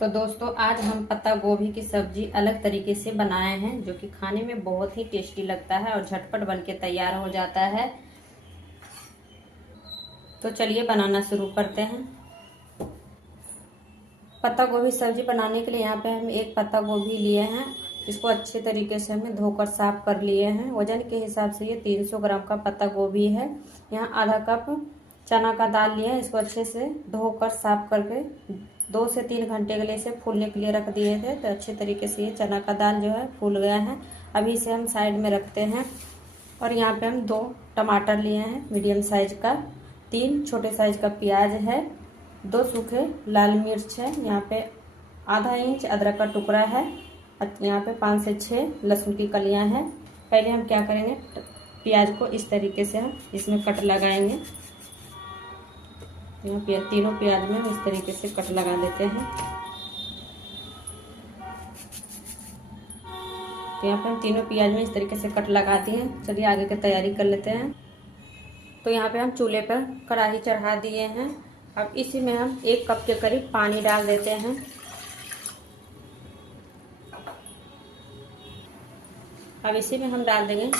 तो दोस्तों आज हम पत्ता गोभी की सब्जी अलग तरीके से बनाए हैं, जो कि खाने में बहुत ही टेस्टी लगता है और झटपट बनके तैयार हो जाता है। तो चलिए बनाना शुरू करते हैं। पत्ता गोभी सब्जी बनाने के लिए यहाँ पे हम एक पत्ता गोभी लिए हैं। इसको अच्छे तरीके से हमने धोकर साफ कर लिए हैं। वजन के हिसाब से ये 300 ग्राम का पत्ता गोभी है। यहाँ आधा कप चना का दाल लिया है। इसको अच्छे से धोकर साफ करके 2 से 3 घंटे के लिए इसे फूलने के लिए रख दिए थे। तो अच्छे तरीके से ये चना का दाल जो है फूल गया है। अभी इसे हम साइड में रखते हैं। और यहाँ पे हम 2 टमाटर लिए हैं मीडियम साइज का, 3 छोटे साइज का प्याज है, 2 सूखे लाल मिर्च है, यहाँ पे आधा इंच अदरक का टुकड़ा है, यहाँ पे 5 से 6 लहसुन की कलियां हैं। पहले हम क्या करेंगे, प्याज को इस तरीके से हम इसमें कट लगाएंगे। यहाँ पे तीनों प्याज में हम इस तरीके से कट लगा देते हैं। तो यहाँ पे हम तीनों प्याज में इस तरीके से कट लगा दिए। चलिए आगे की तैयारी कर लेते हैं। तो यहाँ पे हम चूल्हे पर कढ़ाई चढ़ा दिए हैं। अब इसी में हम 1 कप के करीब पानी डाल देते हैं। अब इसी में हम डाल देंगे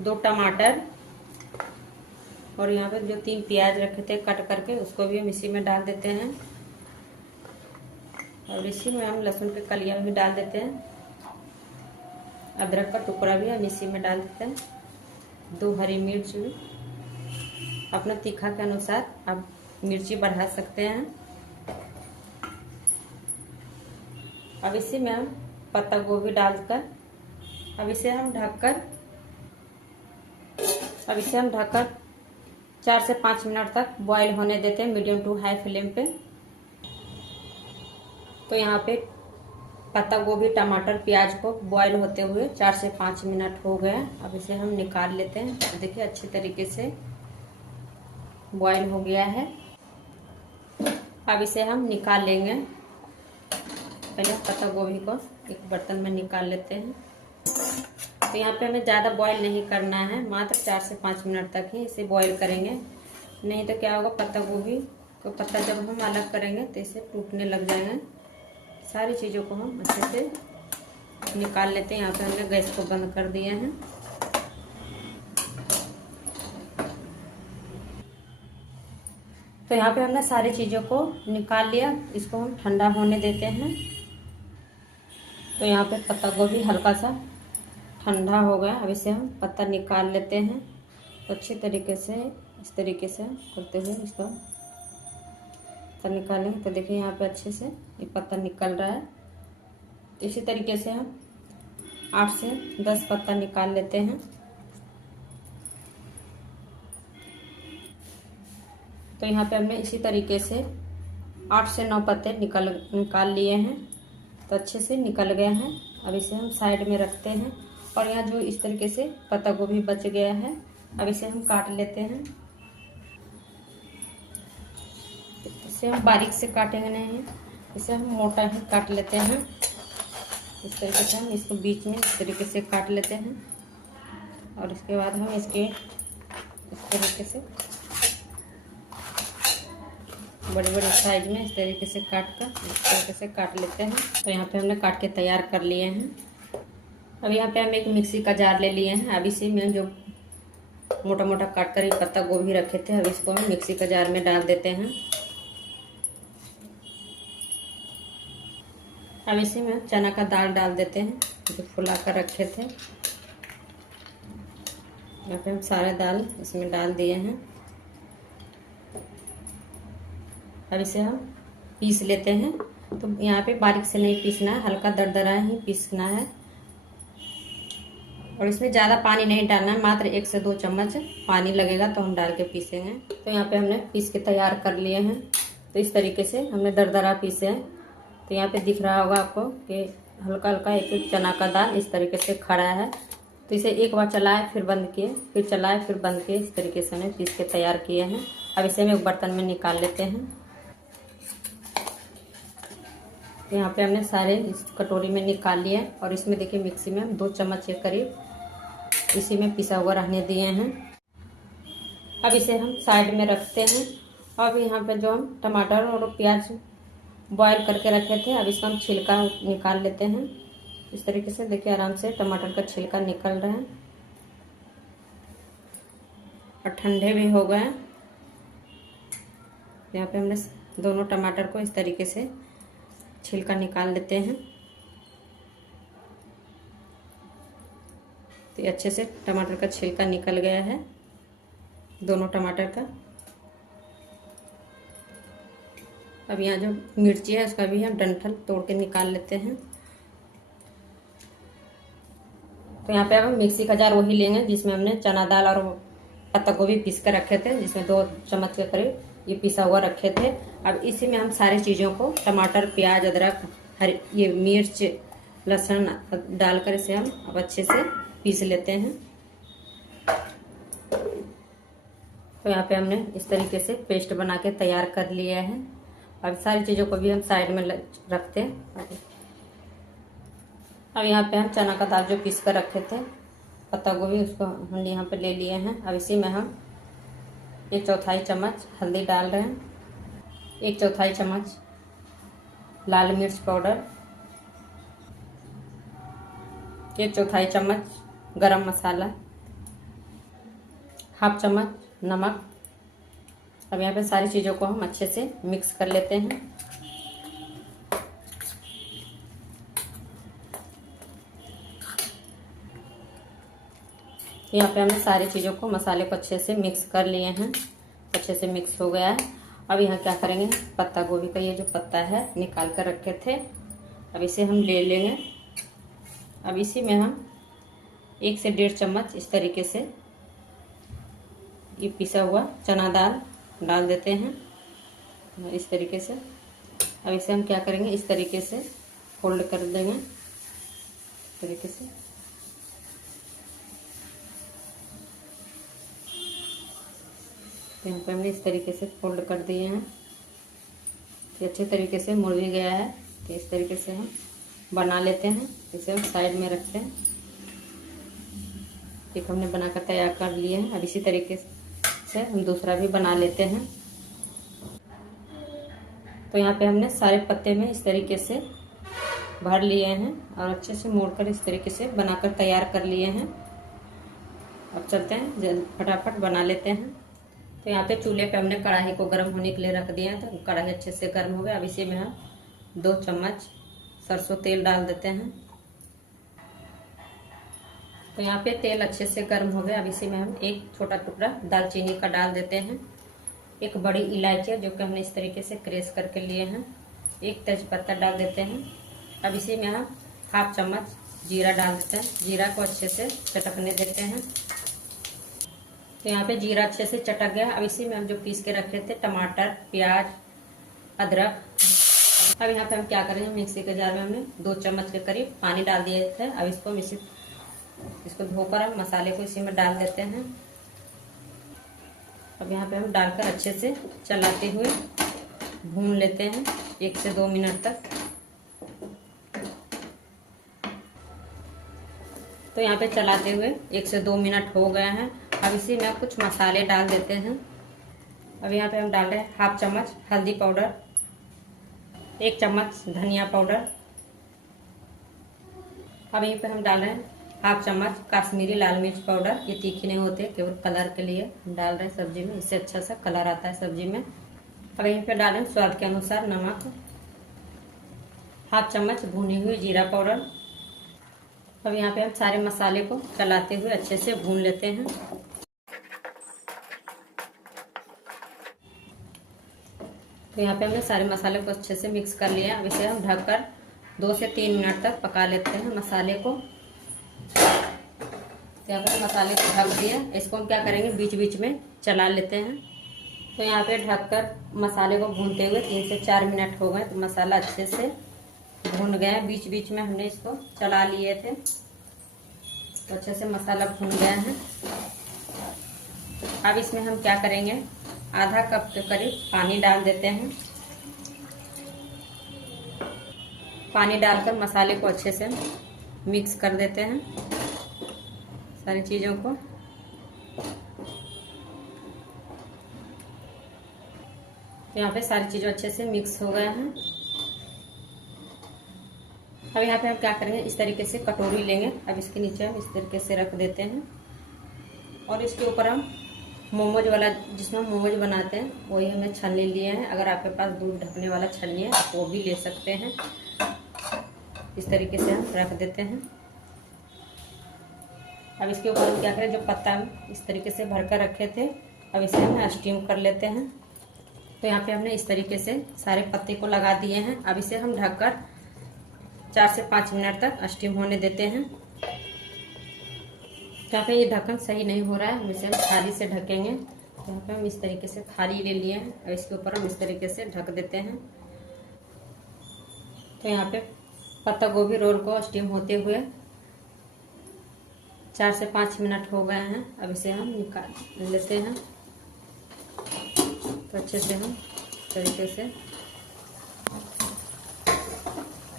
2 टमाटर और यहाँ पे जो 3 प्याज रखे थे कट करके उसको भी हम इसी में डाल देते हैं। और इसी में हम लहसुन के कलियां भी डाल देते हैं। अदरक का टुकड़ा भी हम इसी में डाल देते हैं। 2 हरी मिर्च भी, अपना तीखा के अनुसार आप मिर्ची बढ़ा सकते हैं। अब इसी में हम पत्ता गोभी डालकर अब इसे हम ढककर 4 से 5 मिनट तक बॉईल होने देते हैं मीडियम टू हाई फ्लेम पे। तो यहाँ पे पत्ता गोभी टमाटर प्याज को बॉईल होते हुए 4 से 5 मिनट हो गए। अब इसे हम निकाल लेते हैं। तो देखिए अच्छी तरीके से बॉईल हो गया है। अब इसे हम निकाल लेंगे। पहले पत्ता गोभी को एक बर्तन में निकाल लेते हैं। तो यहाँ पे हमें ज़्यादा बॉईल नहीं करना है, मात्र 4 से 5 मिनट तक ही इसे बॉईल करेंगे। नहीं तो क्या होगा, पत्ता गोभी को पत्ता जब हम अलग करेंगे तो इसे टूटने लग जाएंगे। सारी चीज़ों को हम अच्छे से निकाल लेते हैं। यहाँ पे हमने गैस को बंद कर दिए हैं। तो यहाँ पे हमने सारी चीज़ों को निकाल लिया। इसको हम ठंडा होने देते हैं। तो यहाँ पे पत्ता गोभी हल्का सा ठंडा हो गया। अब इसे हम पत्ता निकाल लेते हैं। तो अच्छी तरीके से इस तरीके से करते हुए इसको पत्ता निकालेंगे। तो देखिए यहाँ पे अच्छे से ये पत्ता निकल रहा है। तो इसी तरीके से हम 8 से 10 पत्ता निकाल लेते हैं। तो यहाँ पे हमने इसी तरीके से 8 से 9 पत्ते निकाल लिए हैं। तो अच्छे से निकल गए हैं। अब इसे हम साइड में रखते हैं। और यहाँ जो इस तरीके से पत्ता गोभी बच गया है, अब इसे हम काट लेते हैं। इसे हम बारीक से काटेंगे नहीं, इसे हम मोटा ही काट लेते हैं। इस तरीके से हम इसको बीच में इस तरीके से काट लेते हैं। और इसके बाद हम इसके इस तरीके से बड़े बड़े साइज में इस तरीके से काट लेते हैं। तो यहाँ पे हमने काट के तैयार कर लिए हैं। अब यहाँ पे हम एक मिक्सी का जार ले लिए हैं। अब इसी में जो मोटा मोटा काट कर पत्ता गोभी रखे थे, अब इसको हम मिक्सी का जार में डाल देते हैं। अब इसी में चना का दाल डाल देते हैं जो फुला कर रखे थे। यहाँ पे हम सारे दाल इसमें डाल दिए हैं। अब इसे हम पीस लेते हैं। तो यहाँ पे बारीक से नहीं पीसना है, हल्का दरदरा ही पीसना है। और इसमें ज़्यादा पानी नहीं डालना है, मात्र 1 से 2 चम्मच पानी लगेगा तो हम डाल के पीसेंगे। तो यहाँ पे हमने पीस के तैयार कर लिए हैं। तो इस तरीके से हमने दरदरा पीसे हैं। तो यहाँ पे दिख रहा होगा आपको कि हल्का हल्का एक चना का दाल इस तरीके से खड़ा है। तो इसे एक बार चलाए फिर बंद किए, फिर चलाए फिर बंद किए, इस तरीके से हमने पीस के तैयार किए हैं। अब इसे हम एक बर्तन में निकाल लेते हैं। तो यहाँ पे हमने सारे इस कटोरी में निकाल लिए। और इसमें देखिए मिक्सी में हम 2 चम्मच के करीब इसी में पिसा हुआ रहने दिए हैं। अब इसे हम साइड में रखते हैं। अब यहाँ पे जो हम टमाटर और प्याज बॉईल करके रखे थे। अब इसका हम छिलका निकाल लेते हैं। इस तरीके से देखिए आराम से टमाटर का छिलका निकल रहा है और ठंडे भी हो गए। यहाँ पे हमने दोनों टमाटर को इस तरीके से छिलका निकाल लेते हैं। तो ये अच्छे से टमाटर का छिलका निकल गया है दोनों टमाटर का। अब यहाँ जो मिर्ची है उसका भी हम डंठल तोड़ के निकाल लेते हैं। तो यहाँ पे अब हम मिक्सी का जार वही लेंगे जिसमें हमने चना दाल और पत्ता गोभी पीस कर रखे थे, जिसमें 2 चम्मच के करीब ये पिसा हुआ रखे थे। अब इसी में हम सारी चीज़ों को टमाटर, प्याज, अदरक, हरी ये मिर्च, लहसुन डालकर इसे हम अब अच्छे से पीस लेते हैं। तो यहाँ पे हमने इस तरीके से पेस्ट बना के तैयार कर लिया है। अब सारी चीज़ों को भी हम साइड में रखते हैं। अब यहाँ पे हम चना का दाल जो पीस कर रखे थे, पत्ता गोभी, उसको हम यहाँ पे ले लिए हैं। अब इसी में हम 1/4 चम्मच हल्दी डाल रहे हैं, 1/4 चम्मच लाल मिर्च पाउडर, 1/4 चम्मच गरम मसाला, हाफ चम्मच नमक। अब यहाँ पे सारी चीज़ों को हम अच्छे से मिक्स कर लेते हैं। यहाँ पे हमने सारी चीज़ों को, मसाले को अच्छे से मिक्स कर लिए हैं। अच्छे से मिक्स हो गया है। अब यहाँ क्या करेंगे, पत्ता गोभी का ये जो पत्ता है निकाल कर रखे थे, अब इसे हम ले लेंगे। अब इसी में हम 1 से 1.5 चम्मच इस तरीके से ये पिसा हुआ चना दाल डाल देते हैं इस तरीके से। अब इसे हम क्या करेंगे, इस तरीके से फोल्ड कर देंगे इस तरीके से। यहाँ पे हमने इस तरीके से फोल्ड कर दिए हैं। ये अच्छे तरीके से मुड़ भी गया है। तो इस तरीके से हम बना लेते हैं। इसे हम साइड में रखते हैं। एक हमने बनाकर तैयार कर लिए हैं। अब इसी तरीके से हम दूसरा भी बना लेते हैं। तो यहाँ पे हमने सारे पत्ते में इस तरीके से भर लिए हैं और अच्छे से मोड़कर इस तरीके से बनाकर तैयार कर लिए हैं। अब चलते हैं, फटाफट बना लेते हैं। तो यहाँ पे चूल्हे पे हमने कढ़ाई को गर्म होने के लिए रख दिया है। तो कढ़ाई अच्छे से गर्म हो गया। अब इसी में हम 2 चम्मच सरसों तेल डाल देते हैं। तो यहाँ पे तेल अच्छे से गर्म हो गया। अब इसी में हम 1 छोटा टुकड़ा दालचीनी का डाल देते हैं, 1 बड़ी इलायची जो कि हमने इस तरीके से क्रश करके लिए हैं, 1 तेजपत्ता डाल देते हैं। अब इसी में हम हाफ चम्मच जीरा डाल देते हैं। जीरा को अच्छे से चटकने देते हैं। तो यहाँ पे जीरा अच्छे से चटक गया। अब इसी में हम जो पीस के रखे थे टमाटर, प्याज, अदरक, अब यहाँ पे हम क्या करेंगे, मिक्सी के जार में हमने 2 चम्मच के करीब पानी डाल दिए थे। अब इसको इसको धोकर हम मसाले को इसी में डाल देते हैं। अब यहाँ पे हम डालकर अच्छे से चलाते हुए भून लेते हैं 1 से 2 मिनट तक। तो यहाँ पे चलाते हुए 1 से 2 मिनट हो गए हैं। अब इसी में कुछ मसाले डाल देते हैं। अब यहाँ पे हम डाल रहे हैं हाफ चम्मच हल्दी पाउडर, 1 चम्मच धनिया पाउडर। अब यहीं पे हम डाल रहे हैं हाफ चम्मच काश्मीरी लाल मिर्च पाउडर। ये तीखी नहीं होते, केवल कलर के लिए हम डाल रहे हैं सब्जी में, इससे अच्छा सा कलर आता है सब्जी में। अब यहीं पे डालें स्वाद के अनुसार नमक, हाफ चम्मच भुनी हुई जीरा पाउडर। अब यहाँ पे हम सारे मसाले को चलाते हुए अच्छे से भून लेते हैं। तो यहाँ पे हमने सारे मसाले को अच्छे से मिक्स कर लिया। अब इसे हम ढककर 2 से 3 मिनट तक पका लेते हैं मसाले को। तो यहाँ पे मसाले को ढक दिया। इसको हम क्या करेंगे, बीच बीच में चला लेते हैं। तो यहाँ पे ढककर मसाले को भूनते हुए 3 से 4 मिनट हो गए। तो मसाला अच्छे से भून गया। बीच बीच में हमने इसको चला लिए थे, तो अच्छे से मसाला भून गया है। अब इसमें हम क्या करेंगे, आधा कप के करीब पानी डाल देते हैं। पानी डालकर मसाले को अच्छे से मिक्स कर देते हैं सारी चीज़ों को। यहाँ पे सारी चीज़ें अच्छे से मिक्स हो गए हैं। अब यहाँ पे हम क्या करेंगे, इस तरीके से कटोरी लेंगे। अब इसके नीचे हम इस तरीके से रख देते हैं और इसके ऊपर हम मोमोज वाला, जिसमें हम मोमोज बनाते हैं, वही हमने छलनी लिए हैं। अगर आपके पास दूध ढकने वाला छलनी है आप वो भी ले सकते हैं। इस तरीके से हम रख देते हैं। अब इसके ऊपर हम क्या करें, जो पत्ता हम इस तरीके से भर कर रखे थे, अब इसे हम स्टीम कर लेते हैं। तो यहाँ पे हमने इस तरीके से सारे पत्ते को लगा दिए हैं। अब इसे हम ढककर 4 से 5 मिनट तक स्टीम होने देते हैं। यहाँ पे ये ढक्कन सही नहीं हो रहा है, हम इसे थाली से ढकेंगे। यहाँ पे हम इस तरीके से थाली ले लिए हैं और इसके ऊपर हम इस तरीके से ढक देते हैं। तो यहाँ पे पत्ता गोभी रोल को स्टीम होते हुए 4 से 5 मिनट हो गए हैं। अब इसे हम निकाल लेते हैं। तो अच्छे से हम तरीके से,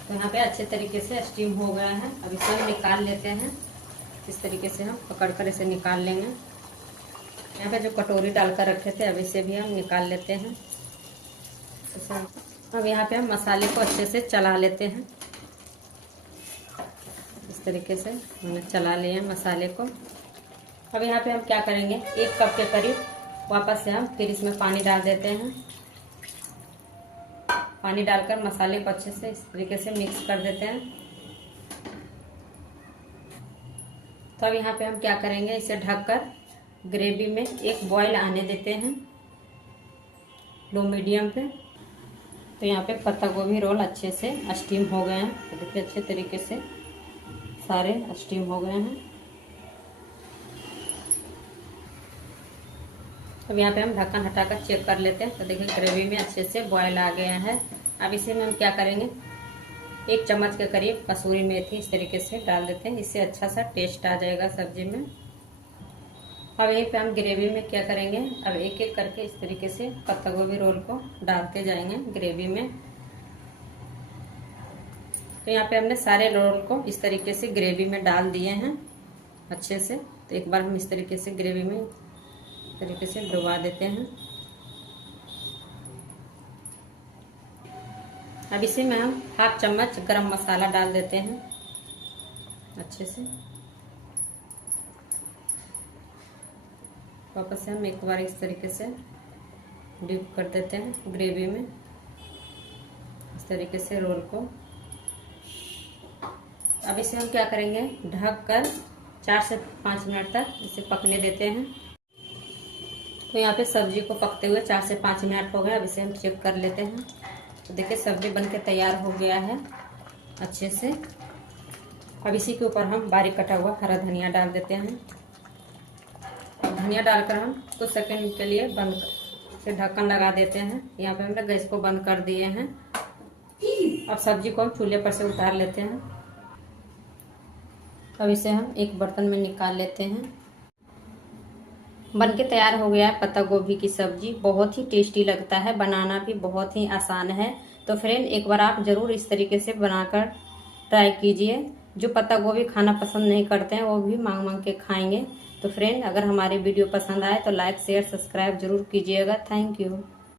तो यहाँ पे अच्छे तरीके से स्टीम हो गया है। अब इसे हम निकाल लेते हैं। इस तरीके से हम पकड़कर इसे निकाल लेंगे। यहाँ पे जो कटोरी डालकर रखे थे, अब इसे भी हम निकाल लेते हैं। अब यहाँ पे हम मसाले को अच्छे से चला लेते हैं। इस तरीके से हमने चला लिया है मसाले को। अब यहाँ पे हम क्या करेंगे, 1 कप के करीब वापस से हम फिर इसमें पानी डाल देते हैं। पानी डालकर मसाले को अच्छे से इस तरीके से मिक्स कर देते हैं। तो अब यहाँ पे हम क्या करेंगे, इसे ढककर ग्रेवी में एक बॉईल आने देते हैं, लो मीडियम पे। तो यहाँ पे पत्ता गोभी रोल अच्छे से स्टीम हो गए हैं। तो देखिए अच्छे तरीके से सारे स्टीम हो गए हैं। अब यहाँ पे हम ढक्कन हटाकर चेक कर लेते हैं। तो देखिए ग्रेवी में अच्छे से बॉयल आ गया है। अब इसे में हम क्या करेंगे, 1 चम्मच के करीब कसूरी मेथी इस तरीके से डाल देते हैं। इससे अच्छा सा टेस्ट आ जाएगा सब्जी में। अब यहीं पे हम ग्रेवी में क्या करेंगे, अब एक एक करके इस तरीके से पत्ता गोभी रोल को डालते जाएंगे ग्रेवी में। तो यहाँ पे हमने सारे रोल को इस तरीके से ग्रेवी में डाल दिए हैं अच्छे से। तो एक बार हम इस तरीके से ग्रेवी में तरीके से डुबा देते हैं। अब इसी में हम 1/2 चम्मच गरम मसाला डाल देते हैं अच्छे से। वापस से हम एक बार इस तरीके से डिप कर देते हैं ग्रेवी में, इस तरीके से रोल को। अब इसे हम क्या करेंगे, ढक कर 4 से 5 मिनट तक इसे पकने देते हैं। तो यहाँ पे सब्जी को पकते हुए 4 से 5 मिनट हो गए। अब इसे हम चेक कर लेते हैं। तो देखिए सब्जी बनके तैयार हो गया है अच्छे से। अब इसी के ऊपर हम बारीक कटा हुआ हरा धनिया डाल देते हैं। अब धनिया डालकर हम कुछ सेकंड के लिए बंद से ढक्कन लगा देते हैं। यहाँ पे हमने गैस को बंद कर दिए हैं। अब सब्जी को हम चूल्हे पर से उतार लेते हैं। अब इसे हम एक बर्तन में निकाल लेते हैं। बनके तैयार हो गया है पत्ता गोभी की सब्जी। बहुत ही टेस्टी लगता है, बनाना भी बहुत ही आसान है। तो फ्रेंड एक बार आप ज़रूर इस तरीके से बनाकर ट्राई कीजिए। जो पत्ता गोभी खाना पसंद नहीं करते हैं वो भी मांग मांग के खाएंगे। तो फ्रेंड अगर हमारी वीडियो पसंद आए तो लाइक शेयर सब्सक्राइब जरूर कीजिएगा। Thank you.